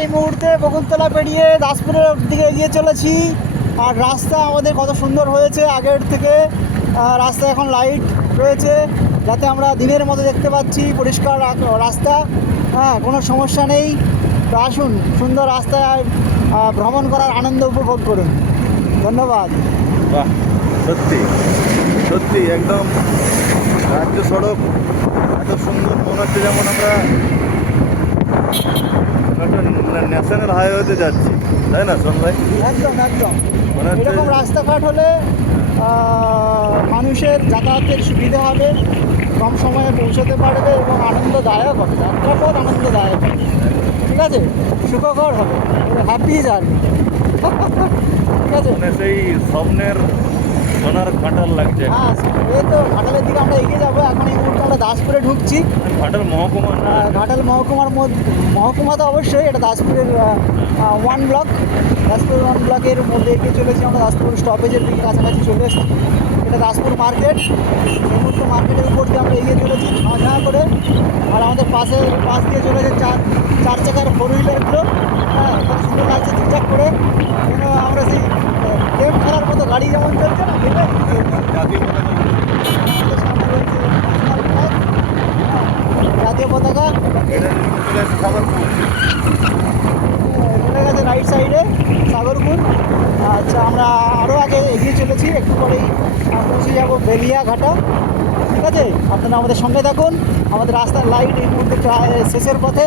এই মুহূর্তে বকুলতলা পেরিয়ে দাসপুরের দিকে এগিয়ে চলেছি। আর রাস্তা আমাদের কত সুন্দর হয়েছে আগের থেকে। রাস্তা এখন লাইট রয়েছে, যাতে আমরা দিনের মতো দেখতে পাচ্ছি, পরিষ্কার রাস্তা। হ্যাঁ, কোনো সমস্যা নেই। তো আসুন, সুন্দর রাস্তায় ভ্রমণ করার আনন্দ উপভোগ করুন। ধন্যবাদ। বাহ, সত্যি সত্যি একদম রাজ্য সড়ক এত সুন্দর, মনে হচ্ছে যেমন আমরা একটা ন্যাশনাল হাইওয়েতে যাচ্ছি, তাই না শোন ভাই? একদম একদম। মনে হচ্ছে এরকম রাস্তাঘাট হলে মানুষের যাতায়াতের সুবিধা হবে, কম সময়ে পৌঁছতে পারবে এবং আনন্দদায়ক হবে। যাত্রাপথ আনন্দদায়ক হবে, ঠিক আছে, সুখকর হবে, হ্যাপি জার্নি। ঠিক আছে, মানে সেই স্বপ্নের সোনার ঘাটাল লাগছে। হ্যাঁ, এই তো ঘাটালের দিকে আমরা এগিয়ে যাবো। এখন এই মুহূর্তে আমরা দাসপুরে ঢুকছি। ঘাটাল মহকুমা না? ঘাটাল মহকুমার মধ্যে, মহকুমা তো অবশ্যই, এটা দাসপুরের ওয়ান ব্লক। দাসপুর ওয়ান ব্লকের মধ্যে এগিয়ে চলেছি আমরা, দাসপুর স্টপেজের দিকে কাছাকাছি চলে এসেছি। এটা দাসপুর মার্কেট। এই মুহূর্তে মার্কেটের উপর দিয়ে আমরা এগিয়ে চলেছি ঝাঁ করে। আর আমাদের পাশ দিয়ে চলেছে চার চাকার ফোর হুইলারগুলো। হ্যাঁ, কত সুন্দর লাগছে ঠিকঠাক করে। যেন আমরা সেই গেম খেলার মতো গাড়ি যেমন চলছে না, ঠিক আছে। জাতীয় পতাকা জাতীয় পতাকা এটা চলে এসেছে সাগরপুর। চলে গেছে রাইট সাইডে সাগরপুর। আচ্ছা, আমরা আরও আগে এগিয়ে চলেছি, একটু পরেই পৌঁছে যাবো বেলিয়াঘাটা। ঠিক আছে, আপনারা আমাদের সঙ্গে থাকুন। আমাদের রাস্তার লাইট এই মুহূর্তে প্রায় শেষের পথে,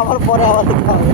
আবার পরে আবার দেখতে হবে।